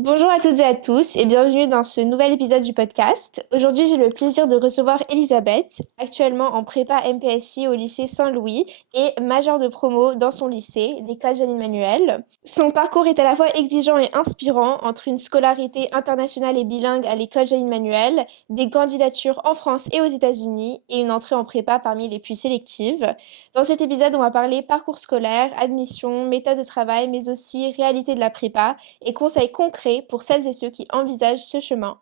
Bonjour à toutes et à tous et bienvenue dans ce nouvel épisode du podcast. Aujourd'hui, j'ai le plaisir de recevoir Elisabeth, actuellement en prépa MPSI au lycée Saint-Louis et majeure de promo dans son lycée, l'école Janine Manuel. Son parcours est à la fois exigeant et inspirant entre une scolarité internationale et bilingue à l'école Janine Manuel, des candidatures en France et aux États-Unis et une entrée en prépa parmi les plus sélectives. Dans cet épisode, on va parler parcours scolaire, admission, méthode de travail, mais aussi réalité de la prépa et conseils concrets pour celles et ceux qui envisagent ce chemin.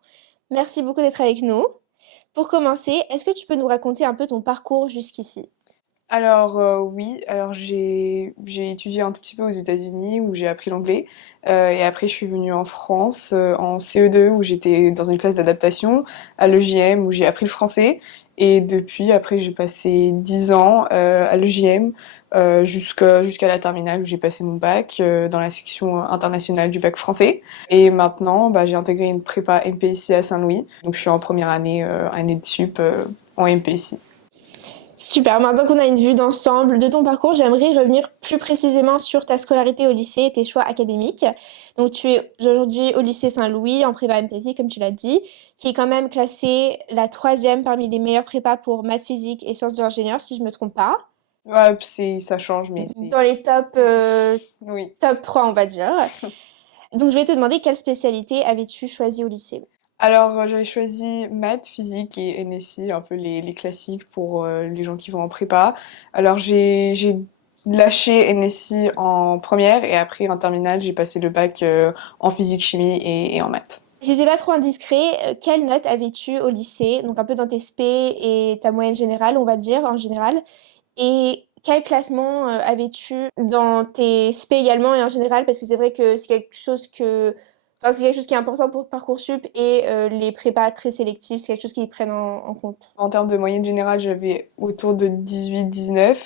Merci beaucoup d'être avec nous. Pour commencer, est-ce que tu peux nous raconter un peu ton parcours jusqu'ici? Oui, j'ai étudié un tout petit peu aux États-Unis où j'ai appris l'anglais. Et après je suis venue en France en CE2 où j'étais dans une classe d'adaptation, à l'EJM où j'ai appris le français. Et depuis, après j'ai passé 10 ans à l'EJM jusqu'à la terminale où j'ai passé mon bac dans la section internationale du bac français. Et maintenant, j'ai intégré une prépa MPSI à Saint-Louis. Donc je suis en première année de sup en MPSI. Super, maintenant qu'on a une vue d'ensemble de ton parcours, j'aimerais revenir plus précisément sur ta scolarité au lycée et tes choix académiques. Donc tu es aujourd'hui au lycée Saint-Louis en prépa MPSI, comme tu l'as dit, qui est quand même classée la troisième parmi les meilleures prépas pour maths, physique et sciences de l'ingénieur, si je me trompe pas. Ouais, ça change, mais Dans les oui. top 3, on va dire. Donc je vais te demander quelle spécialité avais-tu choisi au lycée? J'avais choisi maths, physique et NSI, un peu les classiques pour les gens qui vont en prépa. J'ai lâché NSI en première et après en terminale, j'ai passé le bac en physique, chimie et en maths. Si c'est pas trop indiscret, quelle note avais-tu au lycée? Donc un peu dans tes spé et ta moyenne générale, on va dire, en général. Et quel classement avais-tu dans tes spé également et en général? Parce que c'est vrai que c'est quelque chose qui est important pour Parcoursup et les prépas très sélectives, c'est quelque chose qu'ils prennent en compte. En termes de moyenne générale, j'avais autour de 18-19.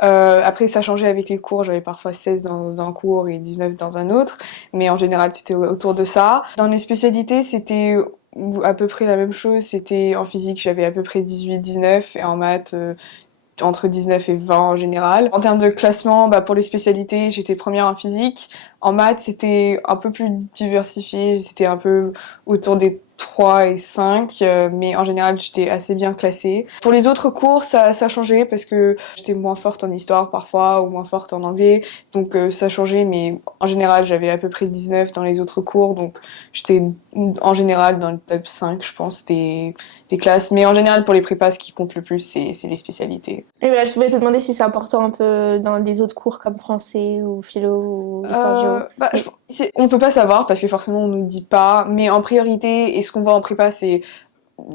Après, ça changeait avec les cours. J'avais parfois 16 dans un cours et 19 dans un autre. Mais en général, c'était autour de ça. Dans les spécialités, c'était à peu près la même chose. C'était en physique, j'avais à peu près 18-19 et en maths, entre 19 et 20 en général. En termes de classement, pour les spécialités, j'étais première en physique. En maths, c'était un peu plus diversifié, c'était un peu autour des 3 et 5, mais en général, j'étais assez bien classée. Pour les autres cours, ça changeait parce que j'étais moins forte en histoire parfois ou moins forte en anglais, donc ça changeait, mais en général, j'avais à peu près 19 dans les autres cours, donc j'étais en général dans le top 5, je pense, des classes. Mais en général, pour les prépas, ce qui compte le plus, c'est les spécialités. Et voilà, je voulais te demander si c'est important un peu dans les autres cours comme français ou philo ou histoire géo. Mais On peut pas savoir parce que forcément on nous dit pas, mais en priorité, et ce qu'on voit en prépa, c'est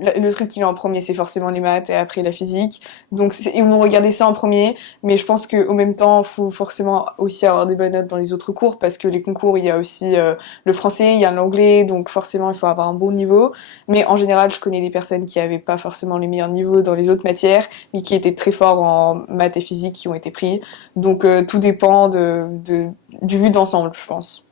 le truc qui vient en premier, c'est forcément les maths et après la physique. Donc ils vont regarder ça en premier, mais je pense qu'au même temps, faut forcément aussi avoir des bonnes notes dans les autres cours parce que les concours, il y a aussi le français, il y a l'anglais, donc forcément il faut avoir un bon niveau. Mais en général, je connais des personnes qui avaient pas forcément les meilleurs niveaux dans les autres matières, mais qui étaient très forts en maths et physique qui ont été pris. Donc tout dépend du vue d'ensemble, je pense.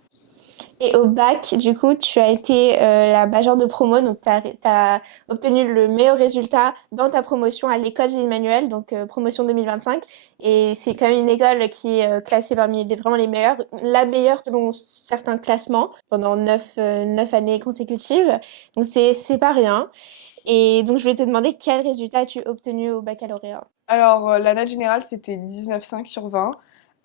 Et au bac, du coup, tu as été la majeure de promo, donc tu as obtenu le meilleur résultat dans ta promotion à l'école Gilles-Emmanuel, donc promotion 2025. Et c'est quand même une école qui est classée parmi vraiment les meilleures, la meilleure selon certains classements pendant 9 années consécutives. Donc c'est pas rien. Et donc je voulais te demander quel résultat as-tu obtenu au baccalauréat? La note générale, c'était 19,5 sur 20.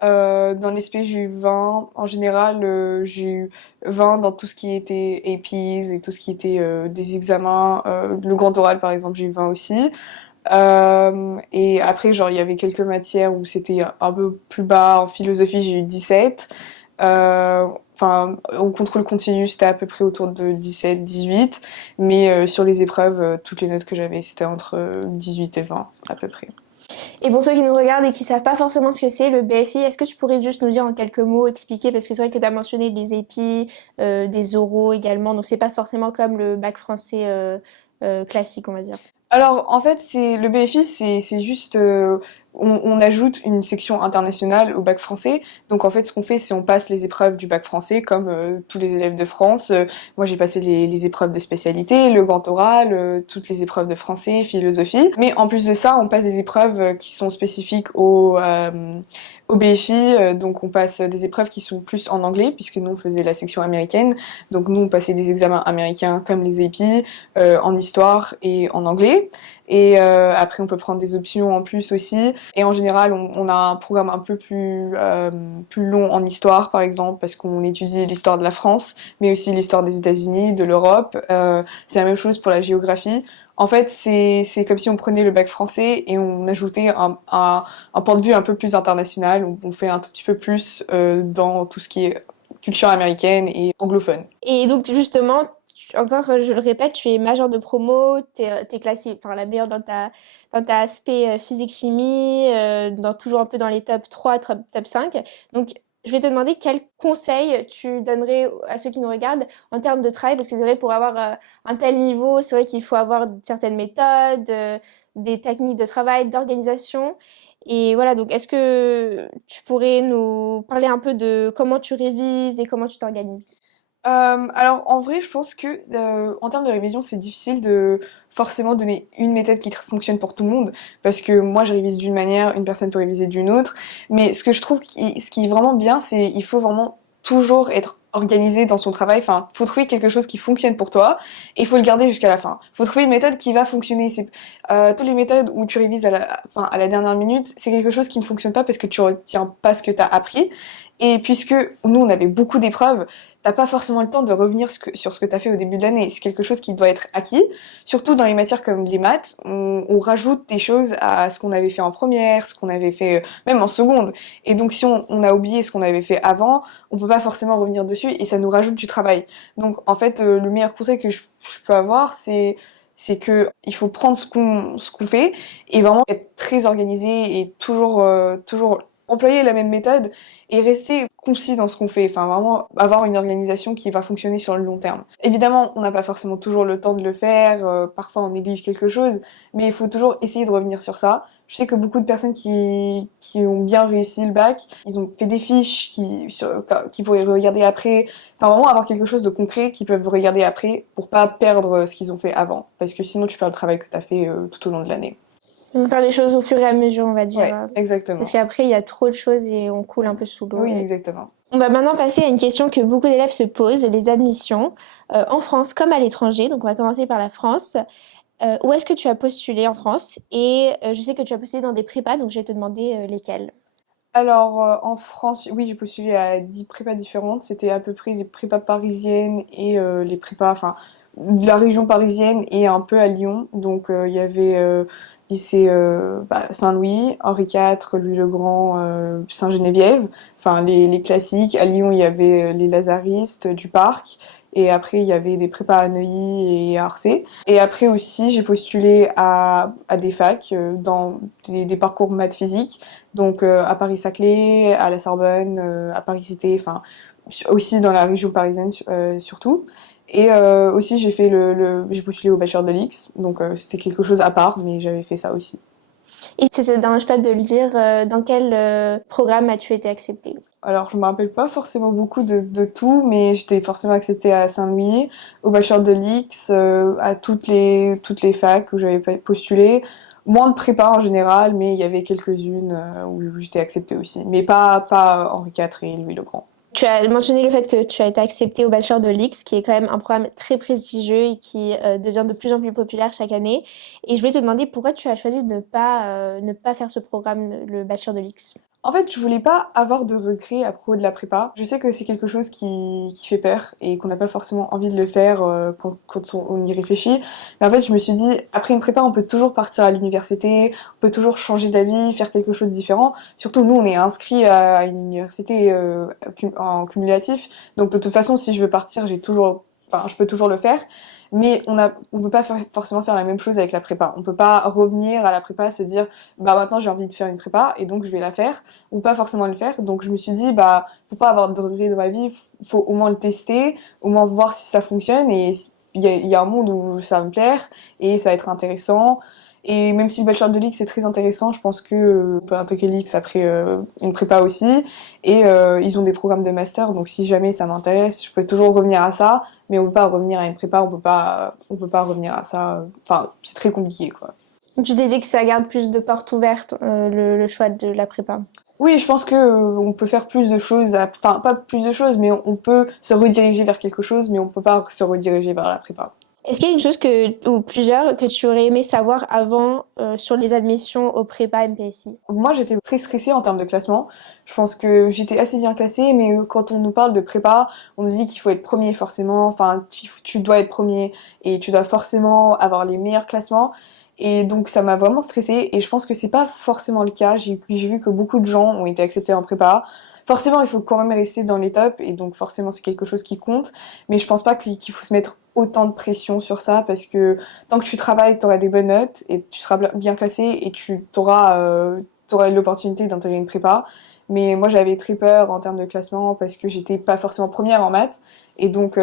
Dans les spé, j'ai eu 20. En général, j'ai eu 20 dans tout ce qui était APs et tout ce qui était des examens. Le grand oral, par exemple, j'ai eu 20 aussi. Et après, genre, il y avait quelques matières où c'était un peu plus bas. En philosophie, j'ai eu 17. Euh, Enfin, au contrôle continu, c'était à peu près autour de 17-18. Mais sur les épreuves, toutes les notes que j'avais, c'était entre 18 et 20, à peu près. Et pour ceux qui nous regardent et qui savent pas forcément ce que c'est, le BFI, est-ce que tu pourrais juste nous dire en quelques mots, expliquer, parce que c'est vrai que tu as mentionné des épis, des oraux également, donc c'est pas forcément comme le bac français classique, on va dire. En fait, c'est le BFI, c'est juste on ajoute une section internationale au bac français. Donc en fait, ce qu'on fait, c'est on passe les épreuves du bac français comme tous les élèves de France. Moi, j'ai passé les épreuves de spécialité, le grand oral, toutes les épreuves de français, philosophie. Mais en plus de ça, on passe des épreuves qui sont spécifiques au BFI. Donc on passe des épreuves qui sont plus en anglais, puisque nous, on faisait la section américaine. Donc nous, on passait des examens américains comme les AP, en histoire et en anglais. Et après, on peut prendre des options en plus aussi. Et en général, on a un programme un peu plus long en histoire, par exemple, parce qu'on étudie l'histoire de la France, mais aussi l'histoire des États-Unis, de l'Europe. C'est la même chose pour la géographie. En fait, c'est comme si on prenait le bac français et on ajoutait un point de vue un peu plus international. On fait un tout petit peu plus dans tout ce qui est culture américaine et anglophone. Et donc justement, encore, je le répète, tu es majeure de promo, t'es classée, enfin la meilleure dans ta aspect physique-chimie, toujours un peu dans les top 3, top 5. Donc, je vais te demander quel conseil tu donnerais à ceux qui nous regardent en termes de travail, parce que c'est vrai, pour avoir un tel niveau, c'est vrai qu'il faut avoir certaines méthodes, des techniques de travail, d'organisation. Et voilà, donc est-ce que tu pourrais nous parler un peu de comment tu révises et comment tu t'organises? Alors en vrai, je pense que en termes de révision, c'est difficile de forcément donner une méthode qui fonctionne pour tout le monde, parce que moi je révise d'une manière, une personne peut réviser d'une autre. Mais ce que je trouve ce qui est vraiment bien, c'est il faut vraiment toujours être organisé dans son travail. Enfin, faut trouver quelque chose qui fonctionne pour toi et il faut le garder jusqu'à la fin. Faut trouver une méthode qui va fonctionner. C'est toutes les méthodes où tu révises enfin, à la dernière minute, c'est quelque chose qui ne fonctionne pas parce que tu retiens pas ce que tu as appris. Et puisque nous on avait beaucoup d'épreuves, t'as pas forcément le temps de revenir sur ce que t'as fait au début de l'année. C'est quelque chose qui doit être acquis. Surtout dans les matières comme les maths, on rajoute des choses à ce qu'on avait fait en première, ce qu'on avait fait même en seconde. Et donc si on a oublié ce qu'on avait fait avant, on peut pas forcément revenir dessus et ça nous rajoute du travail. Donc en fait, le meilleur conseil que je peux avoir, c'est que il faut prendre ce qu'on fait et vraiment être très organisé et toujours employer la même méthode et rester concis dans ce qu'on fait. Enfin, vraiment avoir une organisation qui va fonctionner sur le long terme. Évidemment, on n'a pas forcément toujours le temps de le faire. Parfois, on néglige quelque chose, mais il faut toujours essayer de revenir sur ça. Je sais que beaucoup de personnes qui ont bien réussi le bac, ils ont fait des fiches qui pourraient regarder après. Enfin, vraiment avoir quelque chose de concret qu'ils peuvent regarder après pour pas perdre ce qu'ils ont fait avant. Parce que sinon, tu perds le travail que tu as fait tout au long de l'année. Faire les choses au fur et à mesure, on va dire. Ouais, exactement. Parce qu'après, il y a trop de choses et on coule un peu sous l'eau. Oui, exactement. On va maintenant passer à une question que beaucoup d'élèves se posent, les admissions, en France comme à l'étranger. Donc, on va commencer par la France. Où est-ce que tu as postulé en France? Et je sais que tu as postulé dans des prépas, donc je vais te demander lesquelles. Alors, en France, oui, j'ai postulé à 10 prépas différentes. C'était à peu près les prépas parisiennes et les prépas, enfin, de la région parisienne et un peu à Lyon. Donc, il y avait lycée Saint-Louis, Henri IV, Louis-le-Grand, Saint-Geneviève. Enfin, les classiques. À Lyon, il y avait les Lazaristes du Parc. Et après, il y avait des prépas à Neuilly et à Arcé. Et après aussi, j'ai postulé à des facs dans des parcours maths physique. Donc à Paris-Saclay, à la Sorbonne, à Paris-Cité, enfin aussi dans la région parisienne surtout. Et aussi j'ai postulé au bachelor de l'X, donc c'était quelque chose à part, mais j'avais fait ça aussi. Et ça ne dérange pas de le dire, dans quel programme as-tu été acceptée? Alors je me rappelle pas forcément beaucoup de tout, mais j'étais forcément acceptée à Saint-Louis, au bachelor de l'X, à toutes les facs où j'avais postulé. Moins de prépa en général, mais il y avait quelques-unes où j'étais acceptée aussi. Mais pas Henri IV et Louis le Grand. Tu as mentionné le fait que tu as été acceptée au Bachelor de l'X, qui est quand même un programme très prestigieux et qui devient de plus en plus populaire chaque année. Et je voulais te demander pourquoi tu as choisi de ne pas faire ce programme, le Bachelor de l'X. En fait, je voulais pas avoir de regrets à propos de la prépa. Je sais que c'est quelque chose qui fait peur et qu'on n'a pas forcément envie de le faire quand on y réfléchit. Mais en fait, je me suis dit, après une prépa, on peut toujours partir à l'université, on peut toujours changer d'avis, faire quelque chose de différent. Surtout, nous, on est inscrits à une université en cumulatif. Donc, de toute façon, si je veux partir, je peux toujours le faire. Mais on peut pas forcément faire la même chose avec la prépa. On peut pas revenir à la prépa, se dire, bah maintenant j'ai envie de faire une prépa et donc je vais la faire, ou pas forcément le faire. Donc je me suis dit, bah faut pas avoir de regrets dans ma vie, faut au moins le tester, au moins voir si ça fonctionne et il y a un monde où ça va me plaire et ça va être intéressant. Et même si le bachelor de l'X c'est très intéressant, je pense que on peut intégrer l'X après une prépa aussi. Et ils ont des programmes de master, donc si jamais ça m'intéresse, je peux toujours revenir à ça. Mais on peut pas revenir à une prépa, on peut pas revenir à ça. Enfin, c'est très compliqué, quoi. Tu t'es dit que ça garde plus de portes ouvertes, le choix de la prépa. Oui, je pense que on peut faire plus de choses, enfin pas plus de choses, mais on peut se rediriger vers quelque chose, mais on peut pas se rediriger vers la prépa. Est-ce qu'il y a une chose ou plusieurs que tu aurais aimé savoir avant sur les admissions au prépa MPSI? Moi, j'étais très stressée en termes de classement. Je pense que j'étais assez bien classée, mais quand on nous parle de prépa, on nous dit qu'il faut être premier forcément. Enfin, tu dois être premier et tu dois forcément avoir les meilleurs classements. Et donc, ça m'a vraiment stressée. Et je pense que c'est pas forcément le cas. J'ai vu que beaucoup de gens ont été acceptés en prépa. Forcément, il faut quand même rester dans les tops. Et donc, forcément, c'est quelque chose qui compte. Mais je pense pas qu'il faut se mettre autant de pression sur ça parce que tant que tu travailles, tu auras des bonnes notes et tu seras bien classé et t'auras l'opportunité d'intégrer une prépa. Mais moi, j'avais très peur en termes de classement parce que j'étais pas forcément première en maths. Et donc,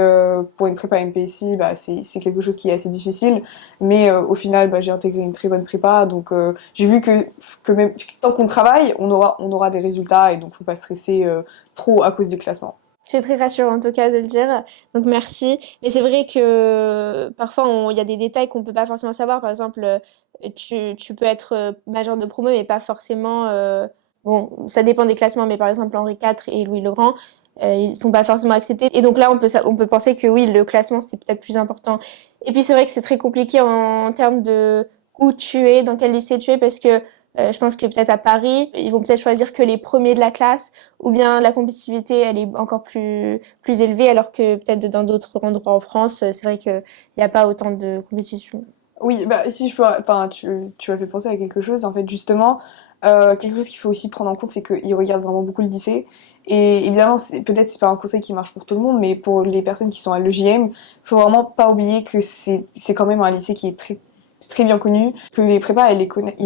pour une prépa MPSI, bah, c'est quelque chose qui est assez difficile. Mais au final, bah, j'ai intégré une très bonne prépa. Donc, j'ai vu que même tant qu'on travaille, on aura des résultats. Et donc, faut pas stresser trop à cause du classement. C'est très rassurant en tout cas de le dire, donc merci. Mais c'est vrai que parfois il y a des détails qu'on peut pas forcément savoir. Par exemple, tu peux être major de promo, mais pas forcément. Bon, ça dépend des classements, mais par exemple Henri IV et Louis le Grand, ils sont pas forcément acceptés. Et donc là, on peut penser que oui, le classement c'est peut-être plus important. Et puis c'est vrai que c'est très compliqué en termes de où tu es, dans quel lycée tu es, parce que je pense que peut-être à Paris, ils vont peut-être choisir que les premiers de la classe, ou bien la compétitivité, elle est encore plus élevée, alors que peut-être dans d'autres endroits en France, c'est vrai qu'il n'y a pas autant de compétition. Oui, bah si je peux, enfin tu m'as fait penser à quelque chose. En fait, justement, quelque chose qu'il faut aussi prendre en compte, c'est qu'ils regardent vraiment beaucoup le lycée. Et évidemment, peut-être c'est pas un conseil qui marche pour tout le monde, mais pour les personnes qui sont à l'EJM, faut vraiment pas oublier que c'est quand même un lycée qui est très bien connu, que les prépas ils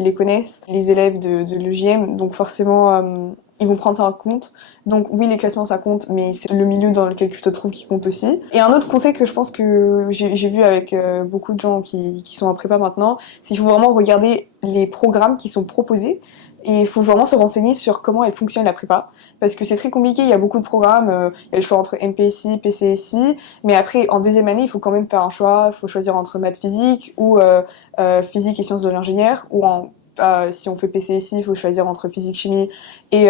les connaissent, les élèves de l'EJM, donc forcément ils vont prendre ça en compte. Donc oui, les classements ça compte, mais c'est le milieu dans lequel tu te trouves qui compte aussi. Et un autre conseil que je pense que j'ai vu avec beaucoup de gens qui sont en prépa maintenant, c'est qu'il faut vraiment regarder les programmes qui sont proposés. Et il faut vraiment se renseigner sur comment elle fonctionne la prépa. Parce que c'est très compliqué, il y a beaucoup de programmes, il y a le choix entre MPSI, PCSI, mais après, en deuxième année, il faut quand même faire un choix, il faut choisir entre maths physique ou physique et sciences de l'ingénieur, ou si on fait PCSI, il faut choisir entre physique chimie et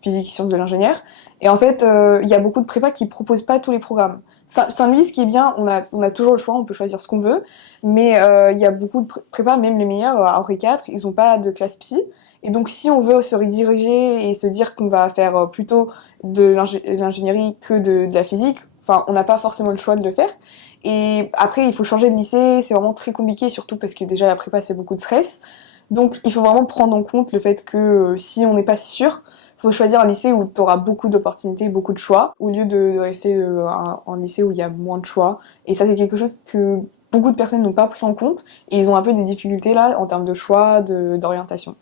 physique et sciences de l'ingénieur. Et en fait, il y a beaucoup de prépas qui proposent pas tous les programmes. Saint-Louis, ce qui est bien, on a toujours le choix, on peut choisir ce qu'on veut, mais il y a beaucoup de prépas, même les meilleurs, à Henri IV, ils ont pas de classe psy. Et donc, si on veut se rediriger et se dire qu'on va faire plutôt de l'ingénierie que de la physique, enfin, on n'a pas forcément le choix de le faire. Et après, il faut changer de lycée, c'est vraiment très compliqué, surtout parce que déjà la prépa, c'est beaucoup de stress. Donc, il faut vraiment prendre en compte le fait que si on n'est pas sûr, faut choisir un lycée où tu auras beaucoup d'opportunités, beaucoup de choix, au lieu de rester en lycée où il y a moins de choix. Et ça, c'est quelque chose que beaucoup de personnes n'ont pas pris en compte et ils ont un peu des difficultés là en termes de choix, d'orientation.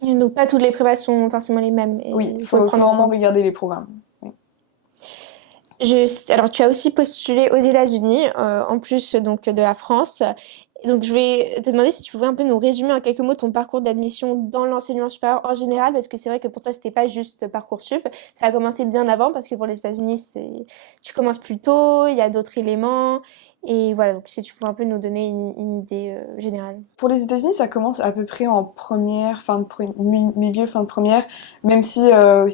Donc pas toutes les prépas sont forcément les mêmes, et Oui, il faut le faut prendre en vraiment compte. regarder les programmes. Oui. Alors, tu as aussi postulé aux États-Unis, en plus donc de la France. Et donc, je vais te demander si tu pouvais un peu nous résumer en quelques mots ton parcours d'admission dans l'enseignement supérieur en général, parce que c'est vrai que pour toi, c'était pas juste Parcoursup. Ça a commencé bien avant, parce que pour les États-Unis, tu commences plus tôt, il y a d'autres éléments. Et voilà, donc si tu pouvais un peu nous donner une idée générale. Pour les États-Unis, ça commence à peu près en première, milieu, fin de première, même si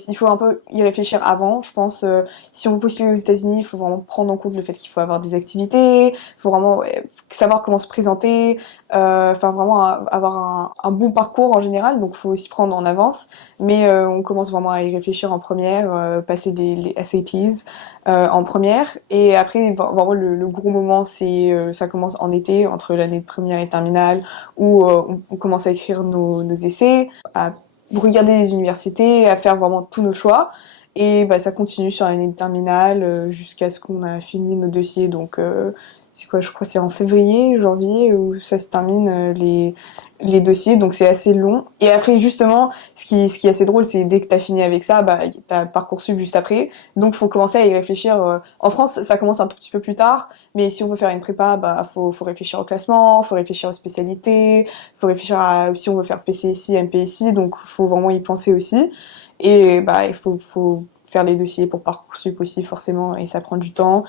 il faut un peu y réfléchir avant. Je pense, si on veut postuler aux États-Unis, il faut vraiment prendre en compte le fait qu'il faut avoir des activités, il faut vraiment savoir comment se présenter, enfin vraiment avoir un bon parcours en général, donc il faut aussi prendre en avance. Mais on commence vraiment à y réfléchir en première, passer les SATs en première, et après vraiment le gros moment, ça commence en été, entre l'année de première et terminale, où on commence à écrire nos essais, à regarder les universités, à faire vraiment tous nos choix. Et bah, ça continue sur l'année de terminale jusqu'à ce qu'on a fini nos dossiers. Donc, c'est quoi, je crois que c'est en février, janvier, où ça se termine les dossiers. Donc, c'est assez long. Et après, justement, ce qui est assez drôle, c'est dès que t'as fini avec ça, bah, t'as Parcoursup juste après. Donc, faut commencer à y réfléchir. En France, ça commence un tout petit peu plus tard. Mais si on veut faire une prépa, bah, faut réfléchir au classement, faut réfléchir aux spécialités, faut réfléchir à si on veut faire PCSI, MPSI. Donc, faut vraiment y penser aussi. Et bah, il faut faire les dossiers pour Parcoursup aussi, forcément, et ça prend du temps.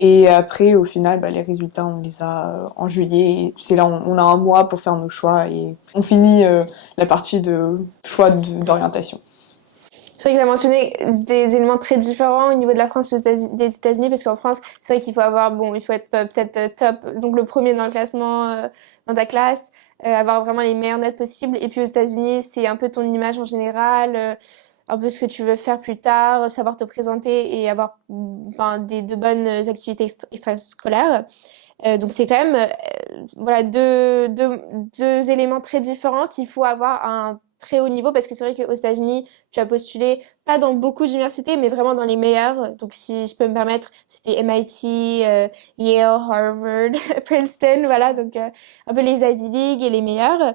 Et après, au final, bah, les résultats, on les a en juillet. Et c'est là, on a un mois pour faire nos choix et on finit la partie de choix d'orientation. C'est vrai que tu as mentionné des éléments très différents au niveau de la France et des États-Unis, parce qu'en France, c'est vrai qu'il faut avoir, bon, il faut être peut-être top, donc le premier dans le classement, dans ta classe, avoir vraiment les meilleures notes possibles. Et puis aux États-Unis, c'est un peu ton image en général, un peu ce que tu veux faire plus tard, savoir te présenter et avoir enfin, de bonnes activités extrascolaires. Donc c'est quand même voilà deux éléments très différents qu'il faut avoir à un très haut niveau parce que c'est vrai qu'aux États-Unis, tu as postulé pas dans beaucoup d'universités, mais vraiment dans les meilleures. Donc si je peux me permettre, c'était MIT, Yale, Harvard, Princeton, voilà, donc un peu les Ivy League et les meilleures.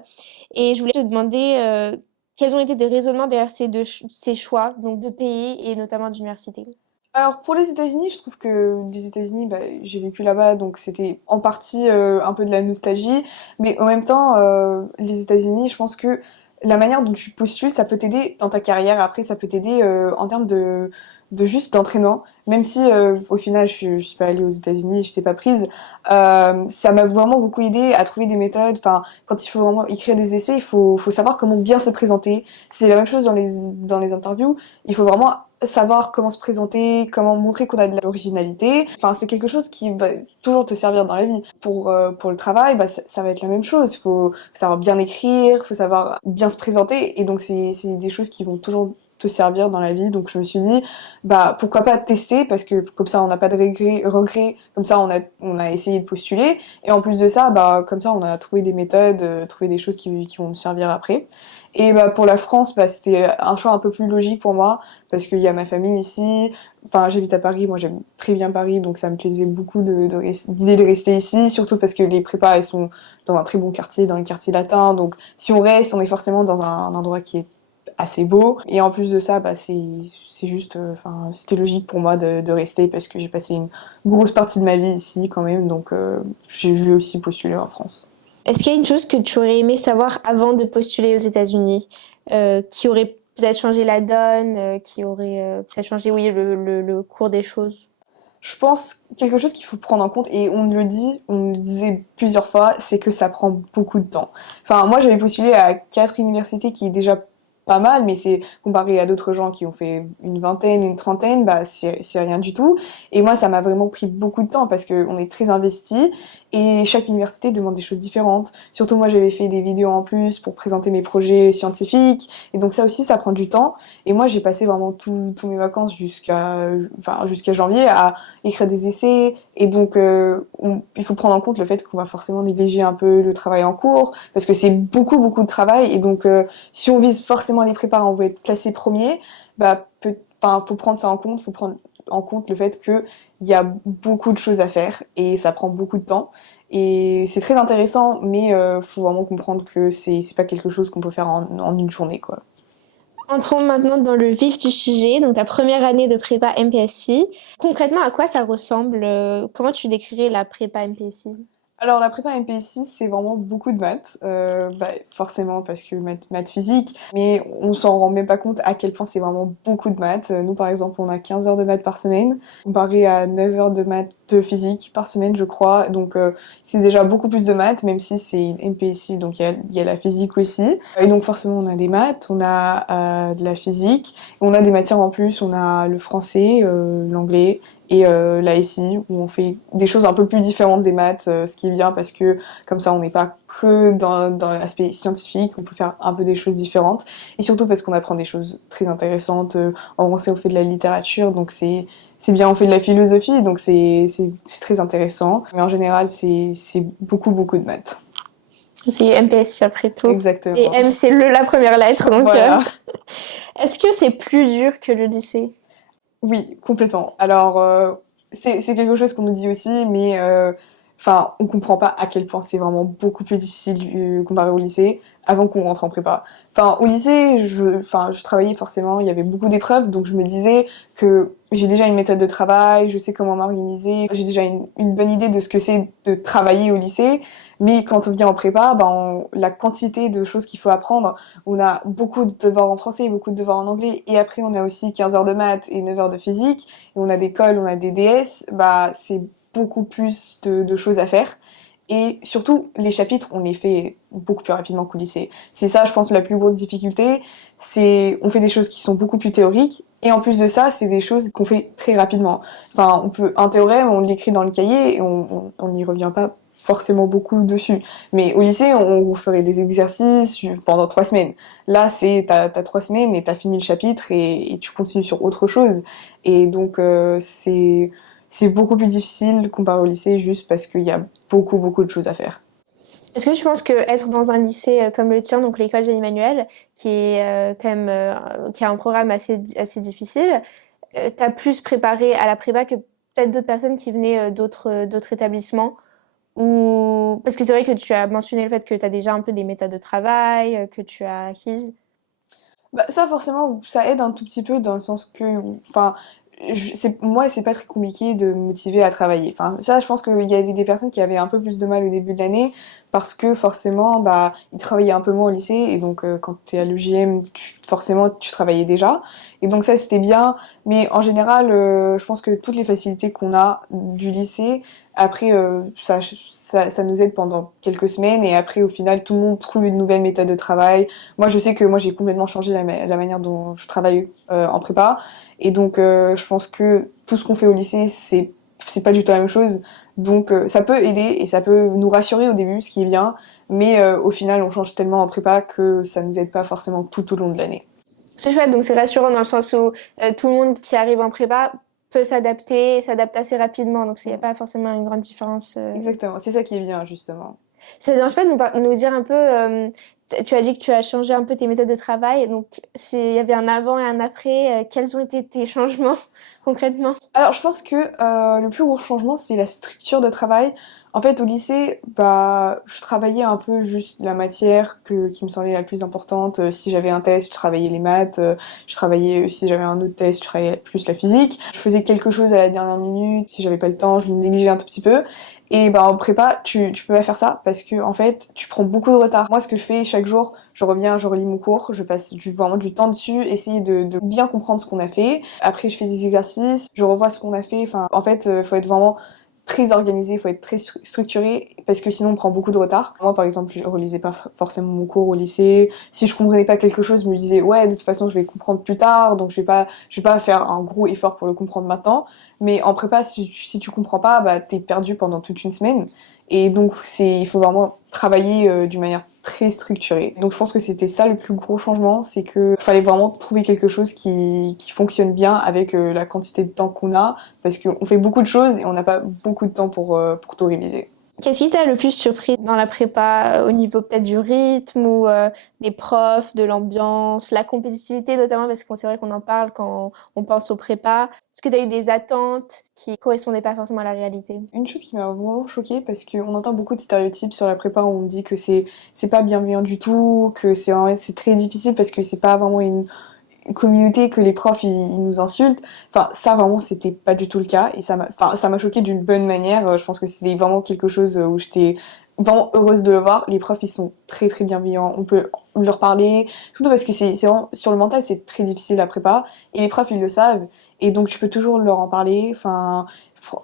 Et je voulais te demander quels ont été des raisonnements derrière ces choix, donc de pays et notamment d'université. Alors pour les États-Unis, je trouve que les États-Unis, bah, j'ai vécu là-bas, donc c'était en partie un peu de la nostalgie, mais en même temps, les États-Unis, je pense que la manière dont tu postules, ça peut t'aider dans ta carrière. Après, ça peut t'aider en termes de juste d'entraînement. Même si au final, je suis pas allée aux États-Unis, je n'étais pas prise, ça m'a vraiment beaucoup aidé à trouver des méthodes. Enfin, quand il faut vraiment écrire des essais, il faut savoir comment bien se présenter. C'est la même chose dans les interviews. Il faut vraiment savoir comment se présenter, comment montrer qu'on a de l'originalité. Enfin, c'est quelque chose qui va toujours te servir dans la vie. Pour le travail, bah, ça va être la même chose. Il faut savoir bien écrire, il faut savoir bien se présenter. Et donc, c'est des choses qui vont toujours te servir dans la vie. Donc, je me suis dit, bah, pourquoi pas tester, parce que comme ça, on n'a pas de regrets. Comme ça, on a essayé de postuler. Et en plus de ça, bah, comme ça, on a trouvé des méthodes, trouvé des choses qui vont nous servir après. Et bah, pour la France, bah, c'était un choix un peu plus logique pour moi parce qu'il y a ma famille ici. Enfin, j'habite à Paris, moi j'aime très bien Paris, donc ça me plaisait beaucoup d'idée de rester ici, surtout parce que les prépas, elles sont dans un très bon quartier, dans le quartier latin, donc si on reste, on est forcément dans un endroit qui est assez beau. Et en plus de ça, bah, c'est juste, enfin, c'était logique pour moi de rester parce que j'ai passé une grosse partie de ma vie ici quand même, donc j'ai voulu aussi postuler en France. Est-ce qu'il y a une chose que tu aurais aimé savoir avant de postuler aux États-Unis, qui aurait peut-être changé la donne, qui aurait peut-être changé, oui, le cours des choses? Je pense quelque chose qu'il faut prendre en compte, et on le disait plusieurs fois, c'est que ça prend beaucoup de temps. Enfin, moi j'avais postulé à 4 universités qui est déjà pas mal, mais c'est comparé à d'autres gens qui ont fait une vingtaine, une trentaine, bah c'est rien du tout. Et moi ça m'a vraiment pris beaucoup de temps parce que on est très investi et chaque université demande des choses différentes. Surtout moi j'avais fait des vidéos en plus pour présenter mes projets scientifiques et donc ça aussi ça prend du temps. Et moi j'ai passé vraiment tous mes vacances jusqu'à janvier à écrire des essais et donc il faut prendre en compte le fait qu'on va forcément négliger un peu le travail en cours parce que c'est beaucoup de travail et donc si on vise forcément les prépas, on veut être classé premier, bah enfin faut prendre ça en compte, faut prendre en compte le fait que il y a beaucoup de choses à faire et ça prend beaucoup de temps et c'est très intéressant mais faut vraiment comprendre que c'est pas quelque chose qu'on peut faire en une journée quoi. Entrons maintenant dans le vif du sujet, donc ta première année de prépa MPSI. Concrètement, à quoi ça ressemble? Comment tu décrirais la prépa MPSI? Alors la prépa MPSI, c'est vraiment beaucoup de maths, bah, forcément parce que maths physique, mais on s'en rend même pas compte à quel point c'est vraiment beaucoup de maths. Nous par exemple, on a 15 heures de maths par semaine, comparé à 9 heures de maths de physique par semaine, je crois. Donc c'est déjà beaucoup plus de maths, même si c'est une MPSI, donc il y a la physique aussi. Et donc forcément, on a des maths, on a de la physique, on a des matières en plus, on a le français, l'anglais, et la SI où on fait des choses un peu plus différentes des maths, ce qui est bien parce que comme ça on n'est pas que dans l'aspect scientifique, on peut faire un peu des choses différentes et surtout parce qu'on apprend des choses très intéressantes. En français on fait de la littérature donc c'est bien, on fait de la philosophie donc c'est très intéressant mais en général c'est beaucoup de maths. C'est MPSI après tout. Et Exactement. M, c'est la première lettre, donc Voilà. est-ce que c'est plus dur que le lycée? Oui, complètement. Alors, c'est quelque chose qu'on nous dit aussi, mais enfin, on comprend pas à quel point c'est vraiment beaucoup plus difficile comparé au lycée avant qu'on rentre en prépa. Enfin, au lycée, je travaillais forcément, il y avait beaucoup d'épreuves, donc je me disais que j'ai déjà une méthode de travail, je sais comment m'organiser, j'ai déjà une bonne idée de ce que c'est de travailler au lycée. Mais quand on vient en prépa, ben, la quantité de choses qu'il faut apprendre, on a beaucoup de devoirs en français, beaucoup de devoirs en anglais, et après on a aussi 15 heures de maths et 9 heures de physique, et on a des cols, on a des DS, bah c'est beaucoup plus de choses à faire. Et surtout, les chapitres, on les fait beaucoup plus rapidement qu'au lycée. C'est ça, je pense, la plus grosse difficulté, c'est on fait des choses qui sont beaucoup plus théoriques, et en plus de ça, c'est des choses qu'on fait très rapidement. Enfin, un théorème, on l'écrit dans le cahier, et on n'y revient pas forcément beaucoup dessus. Mais au lycée, on vous ferait des exercices pendant 3 semaines. Là, t'as 3 semaines et t'as fini le chapitre et tu continues sur autre chose. Et donc, c'est beaucoup plus difficile comparé au lycée juste parce qu'il y a beaucoup de choses à faire. Est-ce que tu penses que être dans un lycée comme le tien, donc l'école Génie-Manuel, qui est quand même qui a un programme assez difficile, t'as plus préparé à la prépa que peut-être d'autres personnes qui venaient d'autres établissements? Ou parce que c'est vrai que tu as mentionné le fait que tu as déjà un peu des méthodes de travail que tu as acquises. Bah, ça, forcément, ça aide un tout petit peu dans le sens que, enfin, moi, c'est pas très compliqué de me motiver à travailler. Enfin, ça, je pense qu'il y avait des personnes qui avaient un peu plus de mal au début de l'année parce que forcément, bah, ils travaillaient un peu moins au lycée et donc quand t'es à l'UGM, forcément, tu travaillais déjà. Et donc ça, c'était bien. Mais en général, je pense que toutes les facilités qu'on a du lycée, après, ça nous aide pendant quelques semaines et après, au final, tout le monde trouve une nouvelle méthode de travail. Moi, je sais que moi, j'ai complètement changé la manière dont je travaille en prépa. Et donc, je pense que tout ce qu'on fait au lycée, c'est pas du tout la même chose. Donc, ça peut aider et ça peut nous rassurer au début, ce qui est bien. Mais au final, on change tellement en prépa que ça nous aide pas forcément tout au long de l'année. C'est chouette, donc c'est rassurant dans le sens où tout le monde qui arrive en prépa peut s'adapter et s'adapte assez rapidement. Donc il n'y a Mm. pas forcément une grande différence. Exactement, c'est ça qui est bien, justement. Ça ne dérange pas de nous dire un peu, tu as dit que tu as changé un peu tes méthodes de travail. Donc il y avait un avant et un après. Quels ont été tes changements concrètement? Alors, je pense que le plus gros changement, c'est la structure de travail. En fait, au lycée, bah, je travaillais un peu juste la matière qui me semblait la plus importante. Si j'avais un test, je travaillais les maths. Je travaillais, si j'avais un autre test, je travaillais plus la physique. Je faisais quelque chose à la dernière minute. Si j'avais pas le temps, je le négligeais un tout petit peu. Et bah, en prépa, tu peux pas faire ça parce que, en fait, tu prends beaucoup de retard. Moi, ce que je fais chaque jour, je reviens, je relis mon cours, je passe vraiment du temps dessus, essayer de bien comprendre ce qu'on a fait. Après, je fais des exercices, je revois ce qu'on a fait. Enfin, en fait, faut être vraiment très organisé, faut être très structuré parce que sinon on prend beaucoup de retard. Moi par exemple, je relisais pas forcément mon cours au lycée. Si je comprenais pas quelque chose, je me disais ouais, de toute façon, je vais comprendre plus tard, donc je vais pas faire un gros effort pour le comprendre maintenant. Mais en prépa, si tu comprends pas, bah t'es perdu pendant toute une semaine. Et donc il faut vraiment travailler d'une manière très structurée. Donc je pense que c'était ça le plus gros changement, c'est que fallait vraiment trouver quelque chose qui fonctionne bien avec la quantité de temps qu'on a, parce qu'on fait beaucoup de choses et on n'a pas beaucoup de temps pour tout réviser. Qu'est-ce qui t'a le plus surpris dans la prépa au niveau peut-être du rythme ou des profs, de l'ambiance, la compétitivité notamment parce qu'on c'est vrai qu'on en parle quand on pense aux prépas. Est-ce que tu as eu des attentes qui correspondaient pas forcément à la réalité? Une chose qui m'a vraiment choquée, parce qu'on entend beaucoup de stéréotypes sur la prépa où on dit que c'est pas bienveillant du tout, que c'est très difficile parce que c'est pas vraiment une communauté, que les profs ils nous insultent. Enfin, ça vraiment c'était pas du tout le cas et ça m'a choqué d'une bonne manière. Je pense que c'était vraiment quelque chose où j'étais vraiment heureuse de le voir. Les profs ils sont très bienveillants. On peut leur parler, surtout parce que c'est vraiment sur le mental c'est très difficile la prépa et les profs ils le savent et donc tu peux toujours leur en parler. Enfin,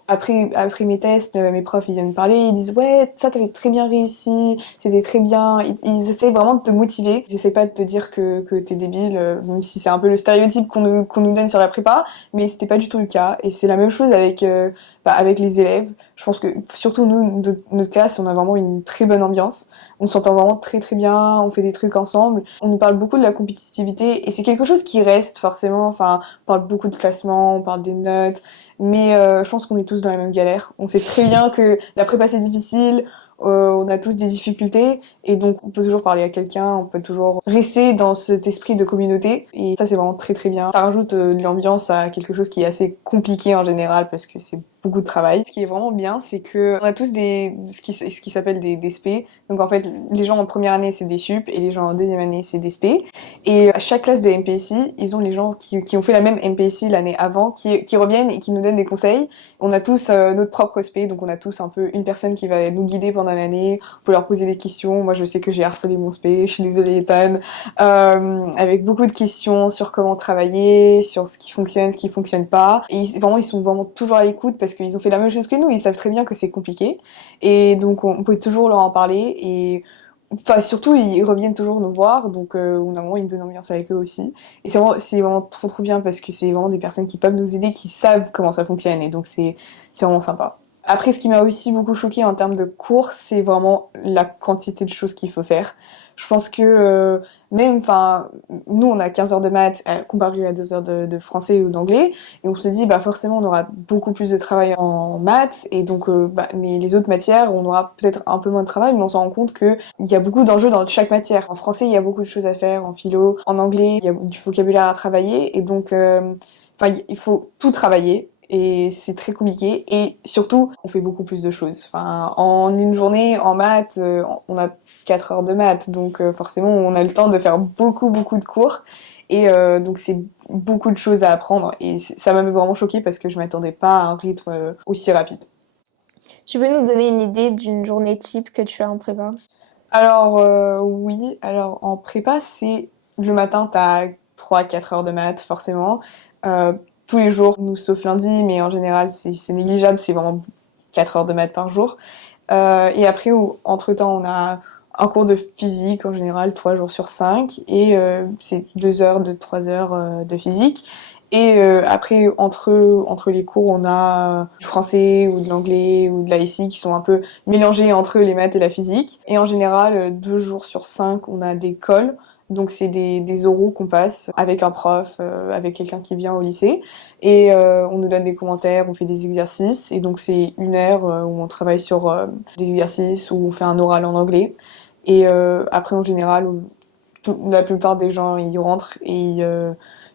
après mes tests, mes profs ils viennent me parler, ils disent ouais ça t'avais très bien réussi, c'était très bien. Ils essaient vraiment de te motiver. Ils essaient pas de te dire que t'es débile, même si c'est un peu le stéréotype qu'on nous donne sur la prépa, mais c'était pas du tout le cas. Et c'est la même chose avec les élèves. Je pense que surtout nous, notre classe, on a vraiment une très bonne ambiance. On s'entend vraiment très bien, on fait des trucs ensemble. On nous parle beaucoup de la compétitivité et c'est quelque chose qui reste forcément. Enfin, on parle beaucoup de classement, on parle des notes, mais je pense qu'on est tous dans la même galère. On sait très bien que la prépa c'est difficile. on a tous des difficultés et donc on peut toujours parler à quelqu'un, on peut toujours rester dans cet esprit de communauté et ça c'est vraiment très très bien. Ça rajoute de l'ambiance à quelque chose qui est assez compliqué en général parce que c'est beaucoup de travail. Ce qui est vraiment bien, c'est que on a tous ce qui s'appelle des SP. Donc en fait, les gens en première année c'est des sup et les gens en deuxième année c'est des SP. Et à chaque classe de MPSI, ils ont les gens qui ont fait la même MPSI l'année avant, qui reviennent et qui nous donnent des conseils. On a tous notre propre SP, donc on a tous un peu une personne qui va nous guider pendant l'année. On peut leur poser des questions. Moi, je sais que j'ai harcelé mon SP. Je suis désolée, Ethan. Avec beaucoup de questions sur comment travailler, sur ce qui fonctionne, ce qui fonctionne pas. Et vraiment, ils sont vraiment toujours à l'écoute parce qu'ils ont fait la même chose que nous. Ils savent très bien que c'est compliqué. Et donc, on peut toujours leur en parler. Et enfin, surtout, ils reviennent toujours nous voir, donc on a vraiment une bonne ambiance avec eux aussi. Et c'est vraiment trop trop bien parce que c'est vraiment des personnes qui peuvent nous aider, qui savent comment ça fonctionne, et donc c'est vraiment sympa. Après, ce qui m'a aussi beaucoup choqué en termes de cours, c'est vraiment la quantité de choses qu'il faut faire. Je pense que même, enfin, nous on a 15 heures de maths comparé à 2 heures de français ou d'anglais, et on se dit bah forcément on aura beaucoup plus de travail en maths, et donc mais les autres matières on aura peut-être un peu moins de travail, mais on s'en rend compte que il y a beaucoup d'enjeux dans chaque matière. En français il y a beaucoup de choses à faire, en philo, en anglais il y a du vocabulaire à travailler, et donc enfin il faut tout travailler. Et c'est très compliqué. Et surtout, on fait beaucoup plus de choses. Enfin, en une journée, en maths, on a 4 heures de maths. Donc forcément, on a le temps de faire beaucoup, beaucoup de cours. Et donc c'est beaucoup de choses à apprendre. Et ça m'a vraiment choquée parce que je m'attendais pas à un rythme aussi rapide. Tu peux nous donner une idée d'une journée type que tu as en prépa? Alors oui, alors en prépa, c'est le matin, t'as 3-4 heures de maths, forcément. Euh, Tous les jours, nous sauf lundi, mais en général, c'est négligeable, c'est vraiment 4 heures de maths par jour. Et après, entre-temps, on a un cours de physique, en général, 3 jours sur 5, et c'est 2 heures de 3 heures de physique. Et après, entre les cours, on a du français ou de l'anglais ou de l'ASI qui sont un peu mélangés entre les maths et la physique. Et en général, 2 jours sur 5, on a des cols. Donc c'est des oraux qu'on passe avec un prof, avec quelqu'un qui vient au lycée. Et on nous donne des commentaires, on fait des exercices. Et donc c'est 1 heure où on travaille sur des exercices, où on fait un oral en anglais. Et après, en général, la plupart des gens, ils rentrent et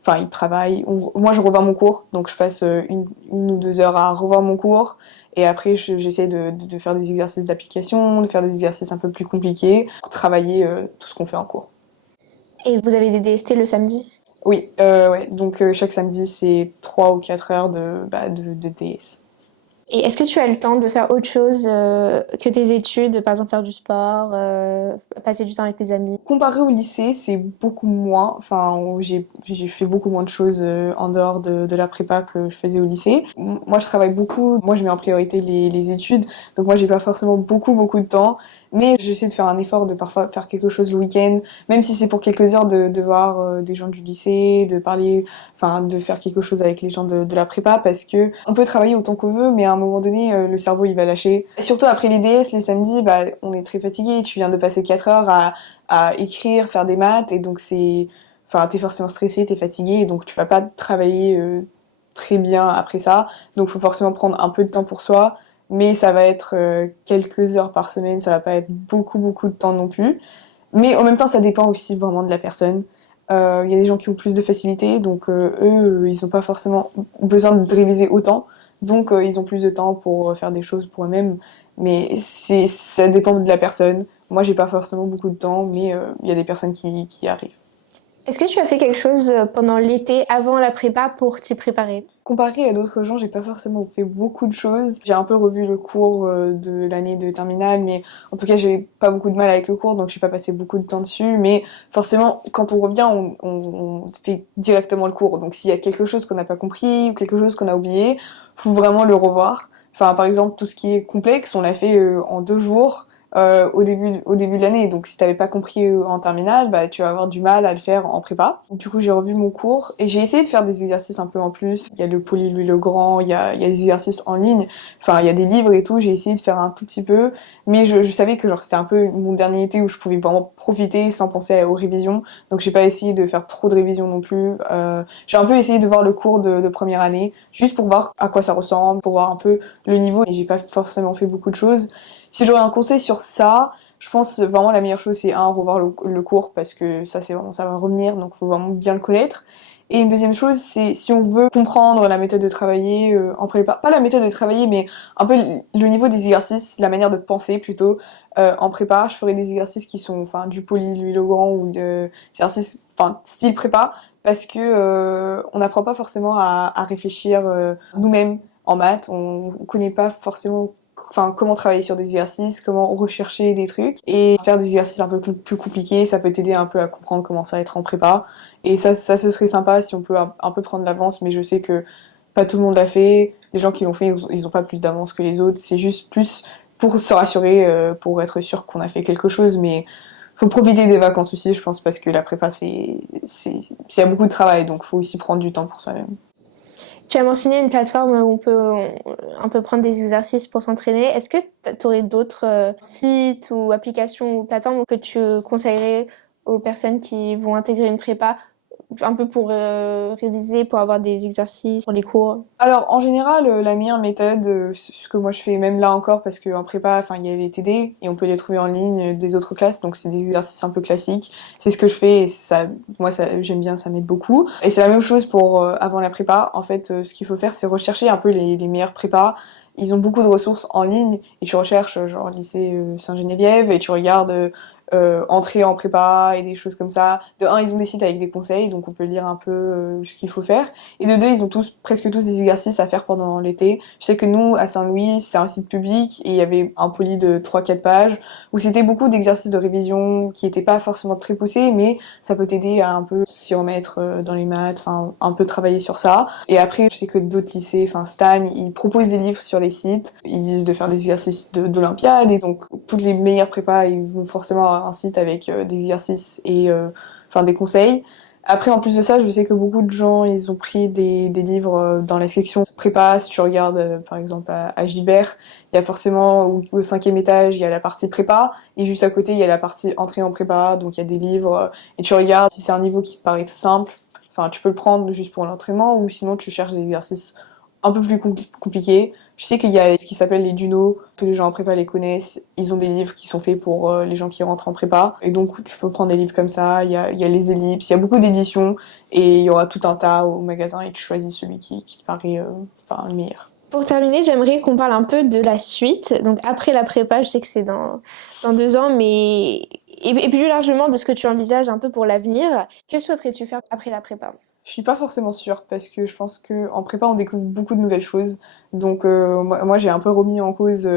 enfin, ils travaillent. Moi, je revois mon cours, donc je passe une ou 2 heures à revoir mon cours. Et après, j'essaie de faire des exercices d'application, de faire des exercices un peu plus compliqués, pour travailler tout ce qu'on fait en cours. Et vous avez des DST le samedi? Oui, ouais. Donc chaque samedi, c'est 3 ou 4 heures de DS. Et est-ce que tu as le temps de faire autre chose que tes études, par exemple faire du sport, passer du temps avec tes amis? Comparé au lycée, c'est beaucoup moins. Enfin, j'ai fait beaucoup moins de choses en dehors de la prépa que je faisais au lycée. Moi, je travaille beaucoup. Moi, je mets en priorité les études. Donc, moi, j'ai pas forcément beaucoup de temps. Mais j'essaie de faire un effort de parfois faire quelque chose le week-end, même si c'est pour quelques heures de voir des gens du lycée, de parler, enfin, de faire quelque chose avec les gens de la prépa, parce que on peut travailler autant qu'on veut, mais à un moment donné, le cerveau, il va lâcher. Et surtout après les DS, les samedis, bah, on est très fatigué. Tu viens de passer 4 heures à écrire, faire des maths, et donc enfin, t'es forcément stressé, t'es fatigué, et donc tu vas pas travailler très bien après ça. Donc faut forcément prendre un peu de temps pour soi, mais ça va être quelques heures par semaine, ça va pas être beaucoup de temps non plus. Mais en même temps, ça dépend aussi vraiment de la personne. Il y a des gens qui ont plus de facilité, donc eux, ils ont pas forcément besoin de réviser autant, donc ils ont plus de temps pour faire des choses pour eux-mêmes. Mais ça dépend de la personne. Moi, j'ai pas forcément beaucoup de temps, mais il y a des personnes qui arrivent. Est-ce que tu as fait quelque chose pendant l'été avant la prépa pour t'y préparer? Comparé à d'autres gens, j'ai pas forcément fait beaucoup de choses. J'ai un peu revu le cours de l'année de terminale, mais en tout cas, j'ai pas beaucoup de mal avec le cours, donc j'ai pas passé beaucoup de temps dessus. Mais forcément, quand on revient, on fait directement le cours. Donc s'il y a quelque chose qu'on n'a pas compris ou quelque chose qu'on a oublié, faut vraiment le revoir. Enfin, par exemple, tout ce qui est complexe, on l'a fait en 2 jours. au début de l'année. Donc si t'avais pas compris en terminale, bah tu vas avoir du mal à le faire en prépa. Du coup j'ai revu mon cours et j'ai essayé de faire des exercices un peu en plus. Il y a le Poly, Louis le Grand, il y a des exercices en ligne, enfin il y a des livres et tout. J'ai essayé de faire un tout petit peu, mais je savais que genre c'était un peu mon dernier été où je pouvais vraiment profiter sans penser aux révisions. Donc j'ai pas essayé de faire trop de révisions non plus. J'ai un peu essayé de voir le cours de première année, juste pour voir à quoi ça ressemble, pour voir un peu le niveau. Et j'ai pas forcément fait beaucoup de choses. Si j'aurais un conseil sur ça, je pense vraiment la meilleure chose c'est revoir le cours parce que ça c'est vraiment ça va revenir donc faut vraiment bien le connaître. Et une deuxième chose c'est si on veut comprendre la méthode de travailler en prépa, pas la méthode de travailler mais un peu le niveau des exercices, la manière de penser plutôt en prépa, je ferai des exercices qui sont enfin du Poly, Louis le Grand ou de exercices enfin style prépa parce que on n'apprend pas forcément à réfléchir nous-mêmes en maths, on connaît pas forcément enfin comment travailler sur des exercices, comment rechercher des trucs et faire des exercices un peu plus compliqués, ça peut t'aider un peu à comprendre comment ça va être en prépa et ça ce serait sympa si on peut un peu prendre l'avance mais je sais que pas tout le monde l'a fait, les gens qui l'ont fait ils ont pas plus d'avance que les autres, c'est juste plus pour se rassurer, pour être sûr qu'on a fait quelque chose mais faut profiter des vacances aussi je pense parce que la prépa il y a beaucoup de travail donc faut aussi prendre du temps pour soi-même. Tu as mentionné une plateforme où on peut prendre des exercices pour s'entraîner. Est-ce que tu aurais d'autres sites ou applications ou plateformes que tu conseillerais aux personnes qui vont intégrer une prépa, un peu pour réviser, pour avoir des exercices pour les cours? Alors, en général, la meilleure méthode, ce que moi je fais même là encore, parce qu'en prépa, enfin, il y a les TD, et on peut les trouver en ligne des autres classes, donc c'est des exercices un peu classiques. C'est ce que je fais, et ça, moi, ça, j'aime bien, ça m'aide beaucoup. Et c'est la même chose pour avant la prépa. En fait, ce qu'il faut faire, c'est rechercher un peu les meilleures prépas. Ils ont beaucoup de ressources en ligne, et tu recherches, genre, lycée Saint-Geneviève, et tu regardes entrée en prépa, et des choses comme ça. De un, ils ont des sites avec des conseils, donc on peut lire un peu ce qu'il faut faire. Et de deux, ils ont presque tous des exercices à faire pendant l'été. Je sais que nous, à Saint-Louis, c'est un site public et il y avait un poly de 3-4 pages où c'était beaucoup d'exercices de révision qui étaient pas forcément très poussés, mais ça peut t'aider à un peu s'y remettre dans les maths, enfin, un peu travailler sur ça. Et après, je sais que d'autres lycées, enfin, Stan, ils proposent des livres sur les sites. Ils disent de faire des exercices d'Olympiade et donc toutes les meilleures prépas, ils vont forcément avoir un site avec des exercices et enfin des conseils. Après, en plus de ça, je sais que beaucoup de gens, ils ont pris des livres dans la section prépa. Si tu regardes, par exemple, à Gilbert, il y a forcément, au cinquième étage, il y a la partie prépa, et juste à côté, il y a la partie entrée en prépa, donc il y a des livres, et tu regardes si c'est un niveau qui te paraît simple, enfin, tu peux le prendre juste pour l'entraînement, ou sinon tu cherches des exercices un peu plus compliqués. Je sais qu'il y a ce qui s'appelle les Juno, tous les gens en prépa les connaissent, ils ont des livres qui sont faits pour les gens qui rentrent en prépa, et donc tu peux prendre des livres comme ça, il y a les ellipses, il y a beaucoup d'éditions, et il y aura tout un tas au magasin, et tu choisis celui qui te paraît enfin, le meilleur. Pour terminer, j'aimerais qu'on parle un peu de la suite. Donc après la prépa, je sais que c'est dans 2 ans, mais et plus largement de ce que tu envisages un peu pour l'avenir. Que souhaiterais-tu faire après la prépa? Je suis pas forcément sûre parce que je pense que en prépa on découvre beaucoup de nouvelles choses. Donc moi j'ai un peu remis en cause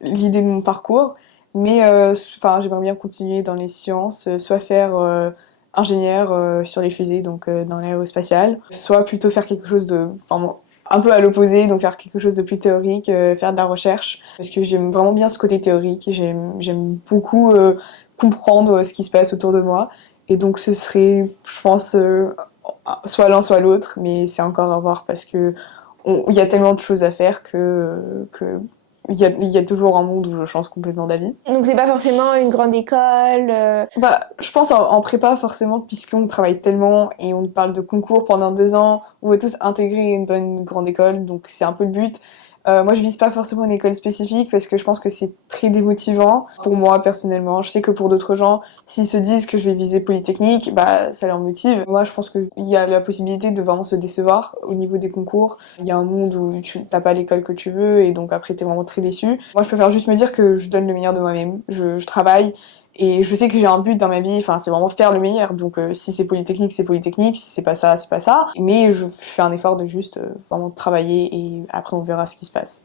l'idée de mon parcours, mais enfin j'aimerais bien continuer dans les sciences, soit faire ingénieur sur les fusées donc dans l'aérospatiale, soit plutôt faire quelque chose de enfin un peu à l'opposé, donc faire quelque chose de plus théorique, faire de la recherche parce que j'aime vraiment bien ce côté théorique, j'aime beaucoup comprendre ce qui se passe autour de moi et donc ce serait je pense soit l'un soit l'autre, mais c'est encore à voir parce que il y a tellement de choses à faire que il y a toujours un monde où je change complètement d'avis. Donc c'est pas forcément une grande école. Bah, je pense en prépa forcément, puisqu'on travaille tellement et on parle de concours pendant 2 ans, on veut tous intégrer une bonne grande école, donc c'est un peu le but. Moi, je vise pas forcément une école spécifique parce que je pense que c'est très démotivant pour moi personnellement. Je sais que pour d'autres gens, s'ils se disent que je vais viser Polytechnique, bah ça leur motive. Moi, je pense qu'il y a la possibilité de vraiment se décevoir au niveau des concours. Il y a un monde où tu t'as pas l'école que tu veux et donc après t'es vraiment très déçu. Moi, je préfère juste me dire que je donne le meilleur de moi-même. Je travaille. Et je sais que j'ai un but dans ma vie, enfin c'est vraiment faire le meilleur. Donc si c'est Polytechnique, c'est Polytechnique, si c'est pas ça, c'est pas ça. Mais je fais un effort de juste vraiment travailler et après on verra ce qui se passe.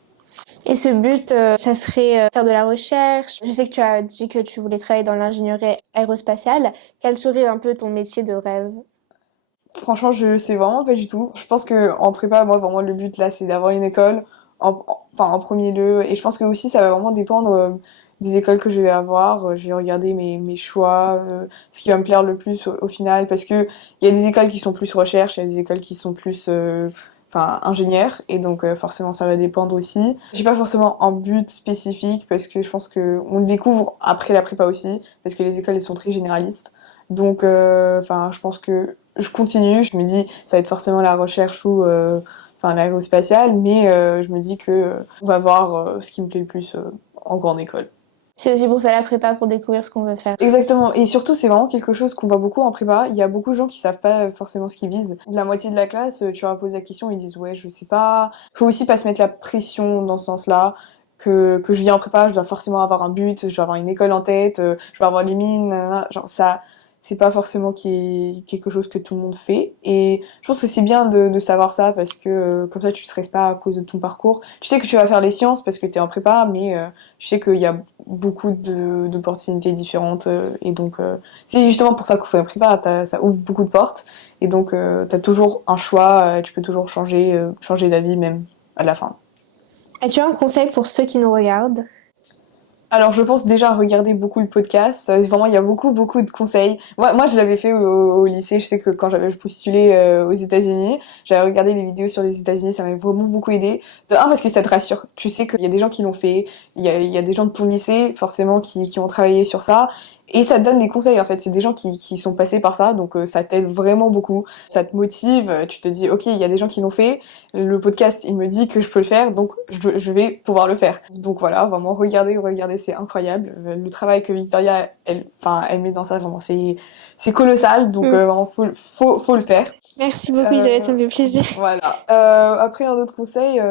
Et ce but, ça serait faire de la recherche. Je sais que tu as dit que tu voulais travailler dans l'ingénierie aérospatiale. Quel serait un peu ton métier de rêve? Franchement, je sais vraiment pas du tout. Je pense que en prépa, moi vraiment le but là, c'est d'avoir une école enfin en premier lieu. Et je pense que aussi ça va vraiment dépendre des écoles que je vais avoir. Je vais regarder mes choix, ce qui va me plaire le plus au final, parce que il y a des écoles qui sont plus recherche, il y a des écoles qui sont plus enfin ingénieurs, et donc forcément ça va dépendre aussi. J'ai pas forcément un but spécifique parce que je pense que on le découvre après la prépa aussi, parce que les écoles elles sont très généralistes. Donc enfin je pense que je continue, je me dis ça va être forcément la recherche ou enfin l'aérospatiale, mais je me dis que on va voir ce qui me plaît le plus en grande école. C'est aussi pour ça la prépa, pour découvrir ce qu'on veut faire. Exactement, et surtout c'est vraiment quelque chose qu'on voit beaucoup en prépa. Il y a beaucoup de gens qui savent pas forcément ce qu'ils visent. La moitié de la classe, tu leur poses la question, ils disent ouais je sais pas. Faut aussi pas se mettre la pression dans ce sens-là. Que je viens en prépa, je dois forcément avoir un but, je dois avoir une école en tête, je dois avoir les mines, nanana. Genre ça, c'est pas forcément quelque chose que tout le monde fait. Et je pense que c'est bien de savoir ça parce que comme ça tu stresses pas à cause de ton parcours. Tu sais que tu vas faire les sciences parce que t'es en prépa, mais je sais qu'il y a beaucoup d'opportunités différentes et donc c'est justement pour ça qu'on fait un prépa, ça ouvre beaucoup de portes et donc t'as toujours un choix, tu peux toujours changer d'avis même à la fin. As-tu un conseil pour ceux qui nous regardent? Alors, je pense déjà regarder beaucoup le podcast. Vraiment, il y a beaucoup de conseils. Moi, je l'avais fait au lycée. Je sais que quand j'avais postulé aux États-Unis, j'avais regardé les vidéos sur les États-Unis. Ça m'a vraiment beaucoup aidé. De un, parce que ça te rassure. Tu sais qu'il y a des gens qui l'ont fait. Il y a des gens de ton lycée, forcément, qui ont travaillé sur ça. Et ça te donne des conseils, en fait. C'est des gens qui sont passés par ça. Donc, ça t'aide vraiment beaucoup. Ça te motive. Tu te dis, OK, il y a des gens qui l'ont fait. Le podcast, il me dit que je peux le faire, donc je vais pouvoir le faire. Donc voilà, vraiment, regardez, c'est incroyable. Le travail que Victoria, elle met dans ça, vraiment, c'est colossal, donc Mm. vraiment, faut le faire. Merci beaucoup Isabelle, Euh, ça me fait plaisir. voilà. Après, un autre conseil,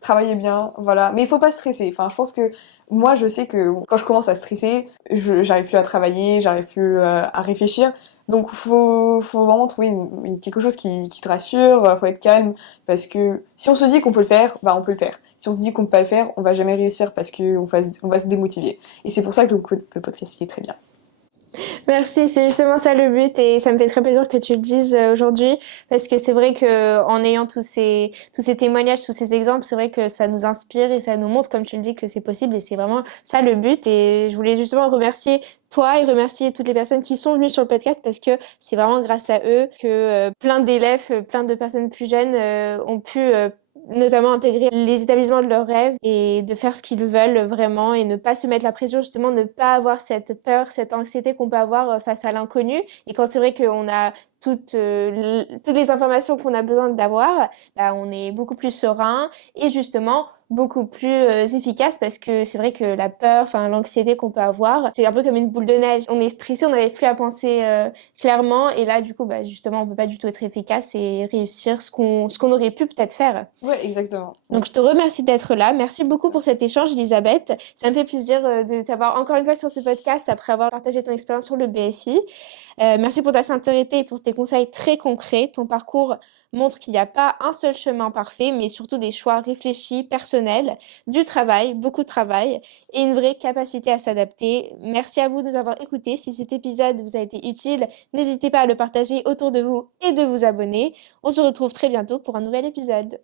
travaillez bien, voilà. Mais il faut pas stresser. Enfin, je pense que moi, je sais que quand je commence à stresser, j'arrive plus à travailler, j'arrive plus à réfléchir. Donc, faut vraiment trouver quelque chose qui te rassure, faut être calme, parce que si on se dit qu'on peut le faire, bah on peut le faire. Si on se dit qu'on peut pas le faire, on va jamais réussir parce que on va se démotiver. Et c'est pour ça que le podcast, il est très bien. Merci, c'est justement ça le but et ça me fait très plaisir que tu le dises aujourd'hui parce que c'est vrai que en ayant tous ces témoignages, tous ces exemples, c'est vrai que ça nous inspire et ça nous montre, comme tu le dis, que c'est possible et c'est vraiment ça le but. Et je voulais justement remercier toi et remercier toutes les personnes qui sont venues sur le podcast parce que c'est vraiment grâce à eux que plein d'élèves, plein de personnes plus jeunes ont pu notamment intégrer les établissements de leurs rêves et de faire ce qu'ils veulent vraiment et ne pas se mettre la pression, justement, ne pas avoir cette peur, cette anxiété qu'on peut avoir face à l'inconnu. Et quand c'est vrai qu'on a toutes les informations qu'on a besoin d'avoir, bah, on est beaucoup plus serein et justement beaucoup plus efficace parce que c'est vrai que la peur, enfin l'anxiété qu'on peut avoir, c'est un peu comme une boule de neige. On est stressé, on n'arrive plus à penser clairement et là du coup bah justement on peut pas du tout être efficace et réussir ce qu'on aurait pu peut-être faire. Ouais, exactement. Donc je te remercie d'être là. Merci beaucoup pour cet échange, Elisabeth. Ça me fait plaisir de t'avoir encore une fois sur ce podcast après avoir partagé ton expérience sur le BFI. Merci pour ta sincérité et pour tes conseils très concrets. Ton parcours montre qu'il n'y a pas un seul chemin parfait, mais surtout des choix réfléchis, personnels, du travail, beaucoup de travail et une vraie capacité à s'adapter. Merci à vous de nous avoir écoutés. Si cet épisode vous a été utile, n'hésitez pas à le partager autour de vous et de vous abonner. On se retrouve très bientôt pour un nouvel épisode.